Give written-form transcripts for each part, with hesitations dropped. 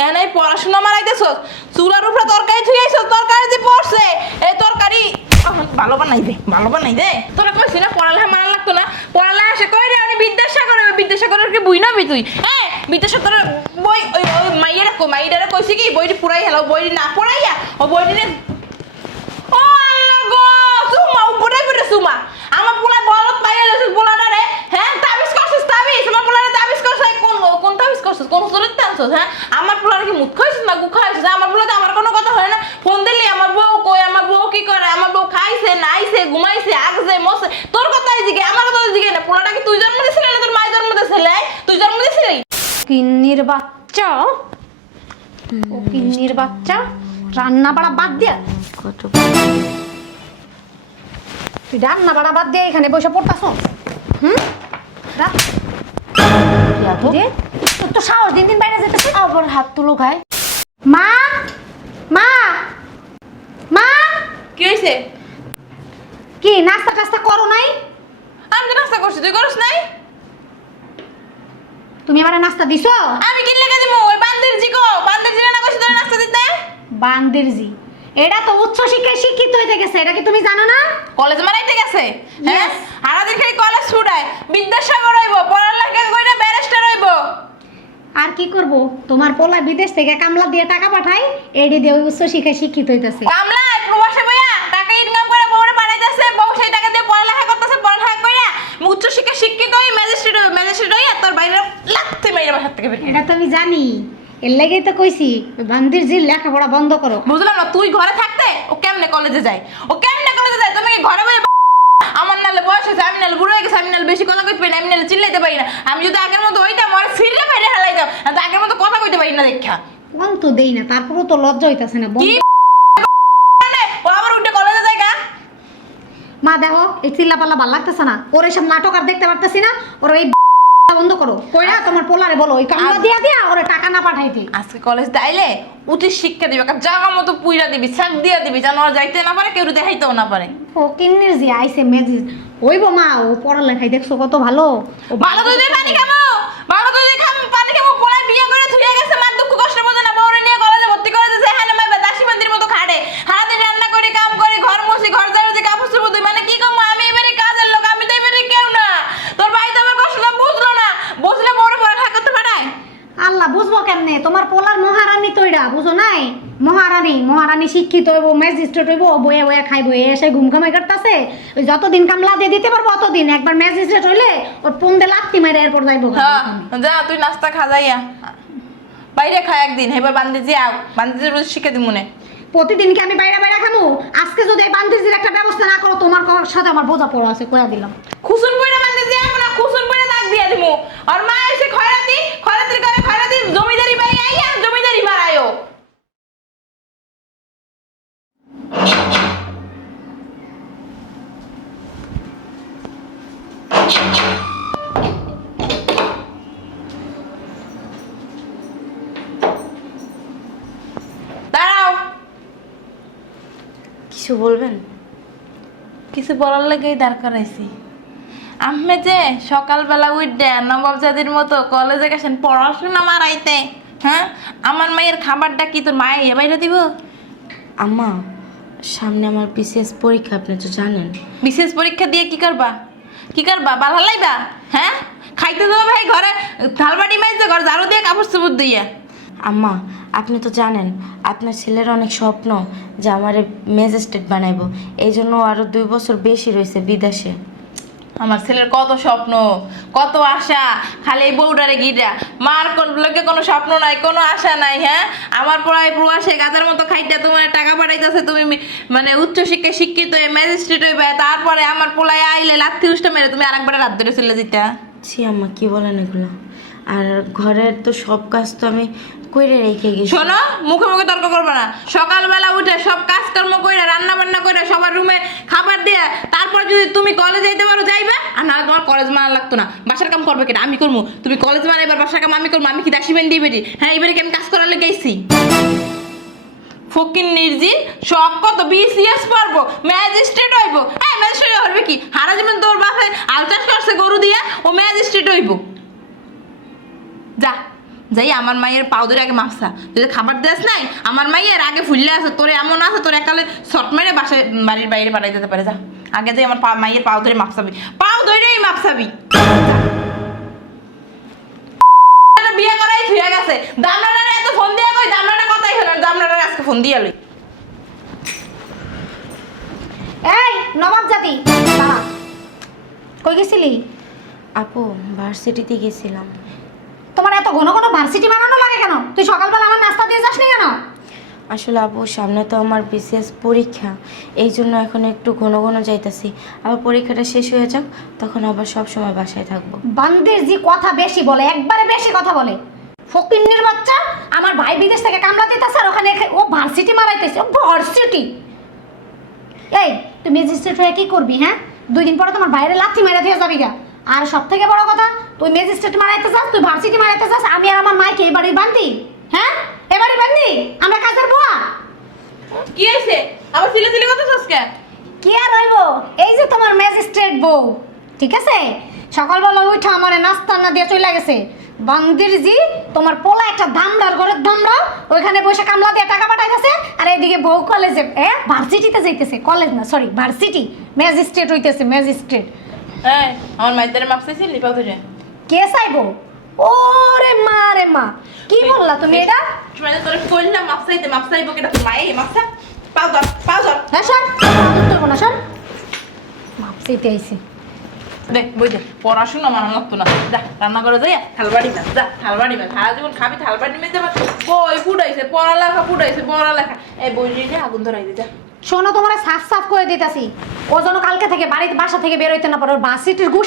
এখানে পড়াশোনা মারাইতেছ, চুলার উপরে তরকারি থুইয়াইছ, তরকারি যে পড়ছে এই তরকারি ভালো বানাই দে। তোরা কইছি না পড়ালেখা মারা লাগতো না, পড়ালেখা সে কই রে আমি বিদ্যাসাগর, বিদ্যাসাগরের কি বই নাবি তুই? হ্যাঁ বিদ্যাসাগরের বই ওই মাইয়ারে কইছি কি বইটি পুরাই হেলাও, বইটি না পড়াইয়া ও বইটি নে ও আল্লাহ গো সুমা উপরে উপরে সুমা আমার পোলা বলত পাইয়া গেছিস পোলাটা রে। হ্যাঁ তাবিজ করছিস, তাবিজ আমার পোলারে তাবিজ করছিস, কোন তাবিজ করছিস, কোন চরিত্র আনছিস? হ্যাঁ আমার পোলারে কি মুখ খাইছিস না গু খাইছিস? আমার পোলাতে আমার কোনো কথা হয় না। ফোন দিলি আমার বউ কই, আমার বউ কি করে, আমার বউ খাইছে নাইছে ঘুমাইছে আগছে মরছে, তোর কথাই জিগে আমার কথা জিগে না। পোলাটা কি তুই জন্ম দিছিলি না তোর মাই জন্ম দিছিলে? তুই জন্ম দিছিলি? কিন্নির বাচ্চা, ও কিন্নির বাচ্চা রান্না বাড়া বাদ দিয়া কত তুই রান্না বাড়া বাদ দিয়ে এখানে বসে পড়তাছ? রাত রে তোর তো সাহস দিন দিন বাইরে যেতেছে। আবার হাত তুলো খায়। মা মা মা কি হইছে? কি নাস্তা টাস্তা করো নাই? আমি তো নাস্তা করছি, তুই করিস নাই? তুমি আমারে নাস্তা দিছো? আমি কি লেগে দিমু? ওই বান্দির জি কো, বান্দির জি না কইছি তোর নাস্তা দিতে? বান্দিরজি এটা তো উচ্চ শিক্ষায় শিক্ষিত হইতে গেছে, এটা কি তুমি জানো না? কলেজ মারাইতে গেছে। হ্যাঁ Yes. আমাদের খালি কলেজ ছুটায়, বিদ্যাসাগর হইব, পড়ালেখা কইরা ব্যারিস্টার হইব। আর কি করব, তোমার পোলা বিদেশ থেকে কামলা দিয়ে টাকা পাঠায়, এডি দিয়ে ওই উচ্চ শিক্ষায় শিক্ষিত হইতেছে। কামলা প্রবাসে বইয়া টাকা ইনকাম করে বউরে পাঠাইতেছে, বউ সেই টাকা দিয়ে পড়ালেখা করতেছে, পড়ালেখা কইরা উচ্চ শিক্ষা শিক্ষিত হই ম্যাজিস্ট্রেট হইয়া তোর বাইরে লাথি মাইরা বাসা থেকে বের করে। এটা তো আমি জানি, এর লাগেই তো কইছি বান্দিরজির লেখাপড়া বন্ধ করো। বুঝলাম না, তুই ঘরে থাকতে ও কেমনে কলেজে যায়? ও কেমনে কলেজে যায়? তুমি কি ঘরে বসে আমার নালে বয়স হয়েছে, আমি নালে বুড়ো হয়ে গেছে, আমি নালে বেশি কথা কইতে পারি না, আমি নালে চিল্লাইতে পারি না। আমি যদি আগের মতো হইতাম ওর ফিরলে বাইরে হেলাইতাম, আমি তো আগের মতো কথা কইতে পারি না দেখা। কোন তো দেই না, তারপরেও তো লজ্জা হইতাছে না। কি মানে ও আবার উঠে কলেজে যায় গা? মা দেখো এই চিল্লাপাল্লা ভাল লাগতেছে না, ওর এসব নাটক আর দেখতে পারতেছি না, ওর এই বন্ধ করো। কইরা তোমার পোলারে বলো ওই কামলা দিয়া দিয়া ওরে টাকা না পাঠাইতে। আজকে কলেজ আইলে উচিত শিক্ষা দিবে, কারণ জায়গা মতো পুইরা দিবি, শাক দিয়া দিবি, যেন ওরা যাইতে না পারে, কেউ দেখাইতেও না পারে। ও কিন্নির জি আইছে মেজিস হইব। মা ও পড়ালেখাই দেখছো কত ভালো। ও ভালো তো দিয়ে পানি খাবো, ভালো তো দিয়ে পানি খাবো। পড়ায় বিয়ে করে থুয়ে গেছে, মার দুঃখ কষ্ট বোঝে না, বউরে নিয়ে কলেজে ভর্তি করে দিয়েছে। এখানে মাইবা দাসী বান্দির মতো খাড়ে, হারাদিন রান্না করি, কাম করি, ঘর মুছি, ঘর ঝাড়ু দিই, কাপড় চোপড় ধুই। মানে কি কম আমি এবারে কাজের লোক, আমি তো এবারে কেউ না। তোর ভাই তো আমার কষ্টটা বুঝলো না, বুঝলে বউরে পড়ালেখা করতে পারায়। আল্লাহ বুঝবো কেমনে, তোমার পোলার মহারানী তো এটা বুঝো নাই? মহারানী শিক্ষিত হইব, ম্যাজিস্ট্রেট হইব, বয়ে বয়ে খাইবো, এসে ঘুম ঘামাই করতেছে। ওই যতদিন কামলা দিয়ে দিতে পারবো অতদিন, একবার ম্যাজিস্ট্রেট হইলে ওর পুন্দে লাত্তি মারে এরপর যাইবো। হ্যাঁ যা তুই নাস্তা খা যাইয়া, বাইরে খা একদিন, এবার বান্দিজি আও, বান্দিজির রোজ শিখে দিই মনে। প্রতিদিন কি আমি বাইরে বাইরে খামু? আজকে যদি এই বান্দিজির একটা ব্যবস্থা না করো, তোমার সাথে আমার বোঝা পড়া আছে, কইয়া দিলাম। খুসুন বইরা বান্দিজি আও না, খুসুন বইরা দাগ দিয়া দিমু। আর মা এসে খয়রাতির করে খয়রাতি জমিদারি বাড়ি আইয়া জমিদারি মারায়ও। দাঁড়াও, কিছু বলবেন? কিছু বলার লেগেই দাঁড় করাইছি। আমি যে সকালবেলা উঠে নবাবজাদির মতো কলেজে গেছেন পড়াশোনা মারাইতে, হ্যাঁ আমার মায়ের খাবারটা কি তোর মায়ে বাইরে দিব? আম্মা সামনে আমার বিশেষ পরীক্ষা, আপনি তো জানেন। বিশেষ পরীক্ষা দিয়ে কি করবা? কি করবা? বাল হালাইবা? হ্যাঁ খাইতে দেবো ভাই ঘরে থালবাটি মাইছে, ঘর ঝাড়ু দিয়ে কাপড় চোপড় দিয়ে। আম্মা আপনি তো জানেন আপনার ছেলের অনেক স্বপ্ন যে আমার ম্যাজিস্ট্রেট বানাইবো, এই জন্য আরও 2 বছর বেশি রয়েছে বিদেশে। আমার ছেলের কত স্বপ্ন, কত আশা, খালি এই বউডারে গিরা। মার কোন লোকে কোনো স্বপ্ন নাই, কোনো আশা নাই। হ্যাঁ আমার পড়ায় প্রবাসে গাজার মতো খাইতে তোমার টাকা পাঠাইতেছে, তুমি মানে উচ্চ শিক্ষায় শিক্ষিত হয়ে ম্যাজিস্ট্রেট হইবে, তারপরে আমার পোলায় আইলে লাথি উষ্টা মেরে তুমি আরেকবার রাত ধরে চলে দিতা। ছি আম্মা কি বলেন এগুলো? আর ঘরের তো সব কাজ তো আমি কইরে রেখে গেছি। শোনো, মুখে মুখে তর্ক করবে না। সকালবেলা উঠে সব কাজকর্ম কইরা, রান্না বান্না কইরা, সবার রুমে খাবার দিয়ে, তারপর যদি তুমি কলেজ যাইতে পারো যাইবা, আর না তোমার কলেজ মারা লাগতো না। বাসার কাম করবে কিনা? আমি করবো। তুমি কলেজ মারা, এবার বাসার কাম আমি করবো। আমি কি দাসী বেন দিয়ে বেরি? হ্যাঁ এবারে কি আমি কাজ করালে গেছি? ফকির নির্জিন শখ কত, বিসিএস পারবো, ম্যাজিস্ট্রেট হইব। হ্যাঁ ম্যাজিস্ট্রেট হইবে কি? হারা জীবন তোর বাসায় আলচাষ করছে গরু দিয়া, ও ম্যাজিস্ট্রেট হইব। যা যাই আমার মায়ের পাও ধরে আগে মাপসা, যদি খাবার দেস নাই আমার মাইয়ের আগে ফুললে আছে তোরে, এমন আছে তোর একালে শর্ট মেরে বাসায় বাড়ির বাইরে পাঠাই দিতে পারে। যা আগে যাই আমার মাইয়ের পাও ধরে মাপসাবি, পাও ধরেই মাপসাবি। বিয়ে করাই থুয়ে গেছে, দামরাটা এত ফোন দিয়ে কই, দামরাটা কথাই হলো, দামরাটা আজকে ফোন দিয়ে লই। এই নবাব জাতি দাঁড়া, কই গেছিলি? আপু ভার্সিটিতে গেছিলাম। তোমার এত ঘন ঘন ভার্সিটি বানানো লাগে কেন? তুই সকালবেলা আমার নাস্তা দিয়ে যাসনি কেন? আসলে আপু সামনে তো আমার বিশেষ পরীক্ষা, এই জন্য এখন একটু ঘন ঘন যাইতাছি। আবার পরীক্ষাটা শেষ হয়ে যাক, তখন আবার সব সময় বাসায় থাকবো। বান্দির জি কথা বেশি বলে, একবারে বেশি কথা বলে। ফকিন্নির বাচ্চা, আমার ভাই বিদেশ থেকে কামলা দিতেছে আর ওখানে ও ভার্সিটি মারাইতেছে। ও ভার্সিটি! এই তুই ম্যাজিস্ট্রেট হয়ে কি করবি? হ্যাঁ, 2 দিন পরে তোমার বাইরে লাথি মেরে দিয়ে যাবি গা। আর সব থেকে বড় কথা, তুই ম্যাজিস্ট্রেট মারাইতে চাস, তুই ভার্সিটি মারাইতে চাস, আমি আর আমার মাইকে এই বাড়ির বান্দি? হ্যাঁ, এ বাড়ির বান্দি আমরা, কাজের বুয়া। কি হয়েছে আবার সিলে কথা সসকে? কি আর হইব, এই যে তোমার ম্যাজিস্ট্রেট বউ, ঠিক আছে? সকালবেলা উঠে আমার নাস্তা না দিয়ে চলে গেছে। বান্দির জি, তোমার পোলা একটা দামদার ঘরের দামড়া, ওইখানে বসে কামলা দিয়ে টাকা পাঠাইতেছে, আর এইদিকে বউ কলেজে ভার্সিটিতে যাইতেছে। কলেজ না, সরি ভার্সিটি, ম্যাজিস্ট্রেট হইতেছে, ম্যাজিস্ট্রেট। হ্যাঁ আমার মাইদের মাপসাইছিল পাও ধরে। কে চাইবো? ওরে মা রে মা, কি বললা তুমি এটা? মানে তোরে কইলাম মাপসাইতে, মাপসাইবো কেটা তোর মায়ে মাপসা? পাও ধর, পাও ধর। হ্যাঁ শোন, তোর না শোন, ভাবছিতে আইছি। দেখ বই দে, পড়াশোনা মানা লাগতো না। যা রান্না করে যাই, থালবাড়ি না, যা থালবাড়ি না, সারা জীবন খাবি থালবাড়ি মেয়ে যাবা। বই ফুটাইছে, পড়ালেখা ফুটাইছে, পড়ালেখা। এই বই নিয়ে আগুন ধরাই দে, যা। শোনো, তোমার সাফ সাফ করে দিতাছি, ও যেন কালকে থেকে বাসা থেকে বের হইতে না পারে। ওর ভার্সিটির ঘুষ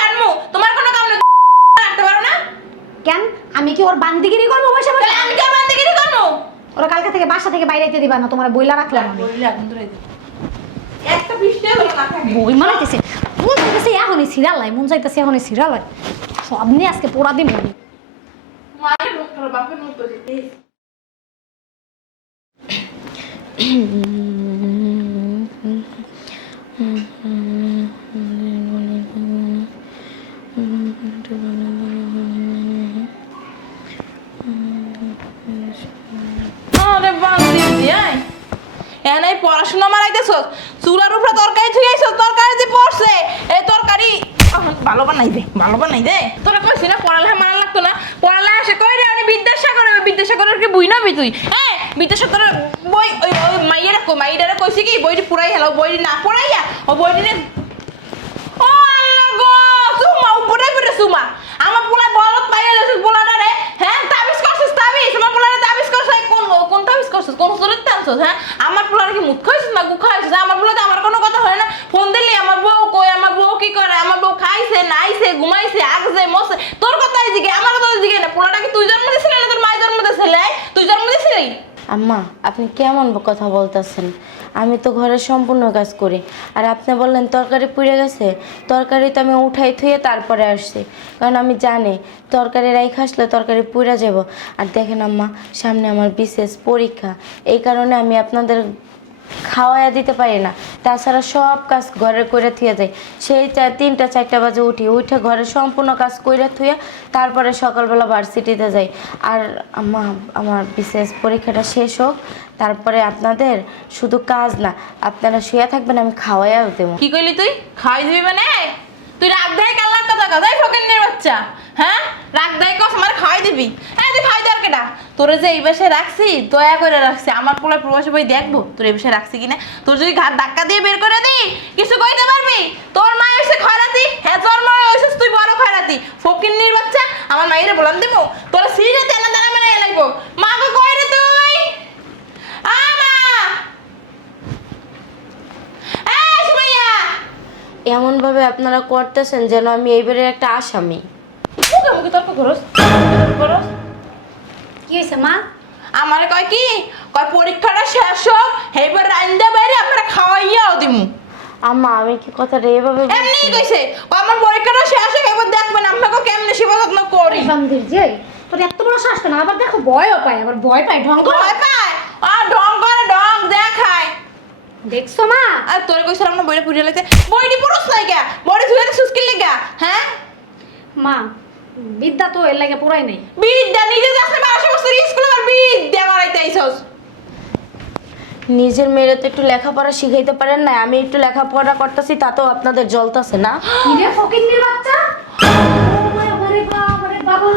কাটমু, তোমার কোনো কাম নেই, রাখতে পারো না? কেন? আমি কি ওর বান্দিগিরি করবো বসে বসে? তাহলে আমি কি আমার দিকে করবো? ওরা কালকে থেকে বাসা থেকে বাইরে যেতে দিবা না, তোমার বইলা রাখলাম আমি। বইলে আগুন ধরাই দে, একটা পৃষ্ঠে হলো না থাকে। বই মারাইতেছে, মন চাইতেছে এখনই সিরিয়াল লাই, মন চাইতেছে এখনই সিরিয়াল লাই, সব নিয়ে আজকে পোড়া দিন। মায়ের মুখ খারাপ, বাপের মুখ তো দিতে। আরে বান্দির দিয়ে এনাই পড়াশোনা মারাইতেছ, চুলার উপরে তরকারি থুইয়াইছ, তরকারি যে পড়ছে এই তরকারি ভালো বানাই দে, ভালো বানাই দে। তোরা কইছিস না পড়ালেখা মানা লাগতো না, পড়ালেখা সে কই রে? আমি বিদ্যাসাগর, বিদ্যাসাগরের কি বই না তুই? হ্যাঁ বিদ্যাসাগরের বই, ওই মাইয়েরা কইছে কি বইটি পুরাই হেলাও, বইটি না পড়াইয়া ও বইটি নে। ও আল্লাহ গো, সুমা উপরে উপরে সুমা, আমার পোলা বলত পাইয়া গেছিস পোলাটা রে। হ্যাঁ তাবিজ করছিস, তাবিজ আমার পোলারে তাবিজ করছিস। কোন তাবিজ করছিস? কোন চরিত্র আনছিস? হ্যাঁ আমার পোলার কি মুখ খাইছিস না গু খাইছিস? আমার পোলাতে আমার কোনো কথা হয় না। ফোন দিলি আমার বউ কই, আমার বউ কি করে, আমার বউ খাইছে নাইছে ঘুমাইছে আগছে মরছে, তোর কথাই জিগে, আমার কথা জিগে না। পোলাটা কি তুই জন্ম দিছিলি না তোর মায়ের জন্ম দিছিলে? তুই জন্ম দিছিলি? আম্মা আপনি কেমন কথা বলতেছেন? আমি তো ঘরের সম্পূর্ণ কাজ করি, আর আপনি বললেন তরকারি পুড়ে গেছে। তরকারি তো আমি উঠাই থুয়ে তারপরে আসছি, কারণ আমি জানি তরকারি রাইখা আসলে তরকারি পুড়ে যাব। আর দেখেন আম্মা, সামনে আমার বিশেষ পরীক্ষা, এই কারণে আমি আপনাদের খাওয়াইয়া দিতে পারি না। তাছাড়া সব কাজ ঘরের করে থুয়ে যায়, সেই 3টা 4টা বাজে উঠে ঘরের সম্পূর্ণ কাজ কইরা থুয়ে তারপরে সকালবেলা ভার্সিটিতে যাই। আর আম্মা আমার বিশেষ পরীক্ষাটা শেষ হোক, তারপরে আপনাদের শুধু কাজ না, আপনারা শুয়ে থাকবেন, আমি খাওয়াইয়াও দেবো। কি কইলি তুই? খাওয়াই দিবি মানে? তুই রাগ দেয় কাল্লার কথা কথাই ফকিন্নির বাচ্চা। হ্যাঁ রাগ দেয় কস আমার খাওয়াই দিবি? হ্যাঁ তুই খাওয়াই দেওয়ার কেটা? তোরে যে এই বেশে রাখছি, দয়া করে রাখছি। আমার পোলার প্রবাসী বই দেখবো তোর এই বেশে রাখছি কিনা। তোর যদি ঘাট ধাক্কা দিয়ে বের করে দিই কিছু কইতে পারবি? তোর মা হয়েছে খয়রাতি, হ্যাঁ তোর মা হয়েছিস তুই বড় খয়রাতি ফকিন্নির বাচ্চা। আমার মায়েরে বলাম দিব তোরা সিরে তেনা তেনা মানে লাগবো। মা গো কই রে তুই? এমনভাবে আপনারা করতেছেন যেন আমি এইবারের একটা আসামি। মুখে তর্ক করস? কি হয়েছে মা? আমারে কয় কি কয় পরীক্ষাটা শেষ হোক, এইবার রান্দা বাইরে আমরা খাওয়াইয়াও দিমু। আম্মা আমি কি কথাটা এভাবে এমনি কইছে আমার পরীক্ষাটা শেষ হোক, এবার দেখবেন আপনাকে কেমনে সেবা যত্ন করি। বান্দির যে, তোর এত বড় শ্বাস কেন? আবার দেখো ভয়ও পায়, আবার ভয় পায়, ঢং করে। ভয় পায় আর ঢং করে, ঢং দেখায়। দেখছো মা? আর তোরে কইছিলাম না বইটা পুড়িয়ে লাইতে, বইটি পুরোস নাই গা, বইটি ধুয়ে সুস্কিল লাগা। হ্যাঁ মা বিদ্যা তো এর লাগে পুরাই নাই। বিদ্যা নিজে যাচ্ছে 1200 বছর স্কুলে আর বিদ্যা মারাইতে আইছস। নিজের মেয়েরা তো একটু লেখাপড়া শিখাইতে পারেন না, আমি একটু লেখাপড়া করতেছি তাতেও আপনাদের জ্বলতাছে না। ইরে ফকিন্নির বাচ্চা, আরে বাবা রে বাবা,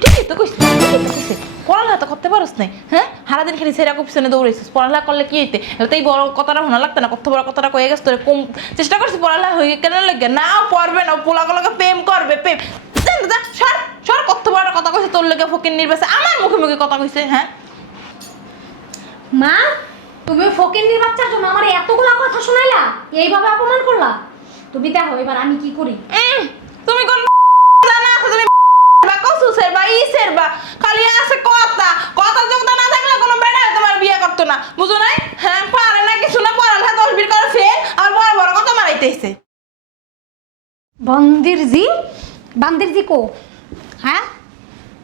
ঠিকই তো কইছিস, পড়ালেখা তো করতে পারস নাই। হ্যাঁ, সারাদিন খালি সেরকম পিছনে দৌড়াইছিস। পড়ালেখা করলে কি হইতে? তাই বড় কথাটা শোনা লাগতো না, কত বড় কথাটা কয়ে গেছ তোরে। কম চেষ্টা করছিস পড়ালেখা হয়ে কেন লাগে না? পড়বে না, পোলাগুলোকে প্রেম করবে, প্রেম। দাদা সর সর, কত বড় কথা কইছে তোর লেগে ফকিন্নির বাচ্চা, আমার মুখে মুখে কথা কইছে। হ্যাঁ মা তুমি ফকিন্নির বাচ্চার জন্য আমার এতগুলা কথা শোনাইলা, এইভাবে অপমান করলা। তুমি দেখো এবার আমি কি করি। তুমি কোন জানা আছে? তুমি বা কসুসের বা ইসের বা খালি আছে কথা, কথা যোগদান না থাকলে কোনো বেটা তোমার বিয়ে করতো না, বুঝো নাই? হ্যাঁ, পারে না কিছু না, পড়ালেখা 10 বির করে ফেল আর বড় বড় কথা মারাইতেছে। বান্দির জি কো, হ্যাঁ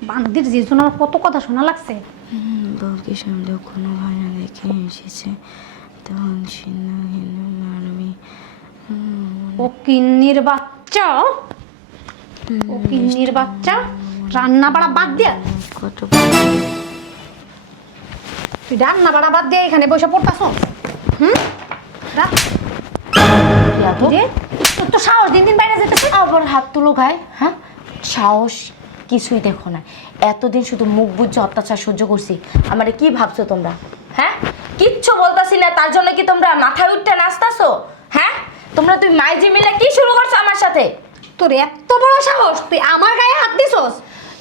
বান্দির জি শোনার কত কথা শোনা লাগছে। বউকে সামনে কোনো হয় না দেখে এসেছে, তখন মারবি। ফকিন্নির বাচ্চা, ফকিন্নির বাচ্চা, রান্না বাড়া বাদ দিয়া কত তুই রান্না বাড়া বাদ দিয়ে এখানে বসে পড়তাছ। তোর তো সাহস দিন দিন বাইরে যেতেছে। আবার হাত তুলো গায়ে। হ্যাঁ, সাহস কিছুই দেখো না। এতদিন শুধু মুখ বুঝে অত্যাচার সহ্য করছি, আমারে কি ভাবছো তোমরা? হ্যাঁ, কিচ্ছু বলতাছি না, তার জন্য কি তোমরা মাথায় উঠতে নাচতাছো? হ্যাঁ, তোমরা তুই মাইজি মিলে কি শুরু করছো আমার সাথে? তোর এত বড় সাহস, তুই আমার গায়ে হাত দিছস?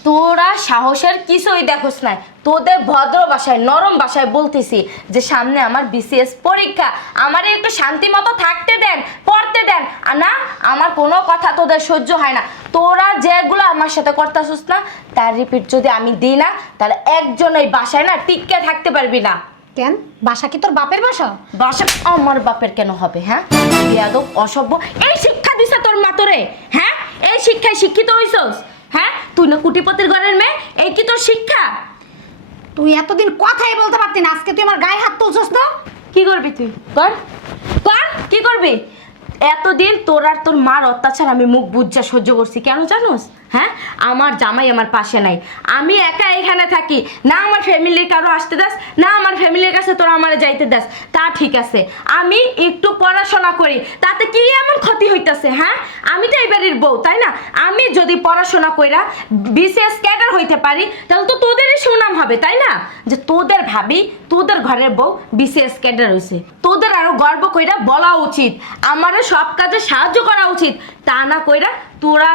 তোরা সাহসের কিছুই দেখোস না। তোদের ভদ্র ভাষায় নরম ভাষায় বলতেছি যে সামনে আমার বিসিএস পরীক্ষা, আমারে একটু শান্তি মতো থাকতে দেন, পড়তে দেন। আর না, আমার কোনো কথা তোদের সহ্য হয় না। তোরা যেগুলো আমার সাথে করতেছিস না, তার রিপিট যদি আমি দিই না, তাহলে একজন এই বাসায় না টিকে থাকতে পারবি না। কেন, বাসা কি তোর বাপের বাসা? বাসা আমার বাপের কেন হবে? হ্যাঁ, বেয়াদব অসভ্য। এই শিক্ষা দিছে তোর মা তোরে? হ্যাঁ, এই শিক্ষায় শিক্ষিত হইছস? হ্যাঁ, তুই না কুটিপতির ঘরের মেয়ে, এই কি তোর শিক্ষা? তুই এতদিন কথাই বলতে পারতি না, আজকে তুই আমার গায়ে হাত তুলছস না? কি করবি তুই? কর কর, কি করবি? এতদিন তোর আর তোর মার অত্যাচার আমি মুখ বুজ্জা সহ্য করছি, কেন জানোস? হ্যাঁ, আমার জামাই আমার পাশে নাই, আমি একা এখানে থাকি না, আমার ফ্যামিলির কারো আসতে দাস না, আমার ফ্যামিলির কাছে তোরা আমার যাইতে দাস। তা ঠিক আছে, আমি একটু পড়াশোনা করি, তাতে কি এমন ক্ষতি হইতাছে? হ্যাঁ, আমি তো এই বাড়ির বউ, তাই না? আমি যদি পড়াশোনা কইরা বিসিএস ক্যাডার হইতে পারি, তাহলে তো তোদেরই সুনাম হবে, তাই না? যে তোদের ভাবি, তোদের ঘরের বউ বিসিএস ক্যাডার হইছে, তোদের আরো গর্ব কইরা বলা উচিত, আমারও সব কাজে সাহায্য করা উচিত। তা না কইরা তোরা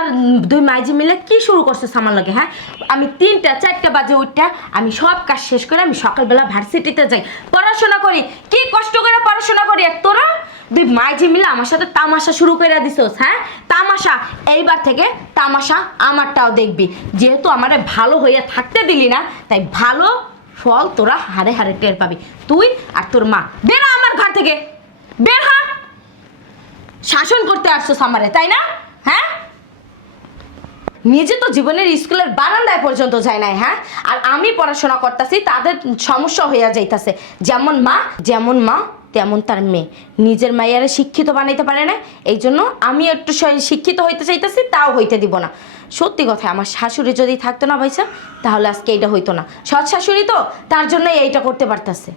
দুই মাইজি মিলে কি শুরু করছিস আমার লাগে? হ্যাঁ, আমি 3টা 4টা বাজে উঠটা আমি সব কাজ শেষ করে আমি সকালবেলা ভার্সিটিতে যাই, পড়াশোনা করি, কি কষ্ট করে পড়াশোনা করি। আর তোরা দুই মাইজি মিলে আমার সাথে তামাশা শুরু করে দিছস। হ্যাঁ, তামাশা, এইবার থেকে তামাশা আমারটাও দেখবি। যেহেতু আমারে ভালো হইয়া থাকতে দিলি না, তাই ভালো ফল তোরা হারে হারে টের পাবি, তুই আর তোর মা। বের হ আমার ঘর থেকে, বের হ। শাসন করতে আসছো আমারে, তাই না? হ্যাঁ, নিজে তো জীবনের স্কুলের বারান্দায় পর্যন্ত যায় নাই। হ্যাঁ, আর আমি পড়াশোনা করতেছি, তাদের সমস্যা হইয়া যাইতাছে। যেমন মা তেমন তার মেয়ে, নিজের মাইয়ারে শিক্ষিত বানাইতে পারে না, এই জন্য আমি একটু শিক্ষিত হইতে চাইতেছি, তাও হইতে দিব না। সত্যি কথা, আমার শাশুড়ি যদি থাকতো না ভাইসা, তাহলে আজকে এইটা হইতো না। সৎ শাশুড়ি তো, তার জন্য এইটা করতে পারতেছে।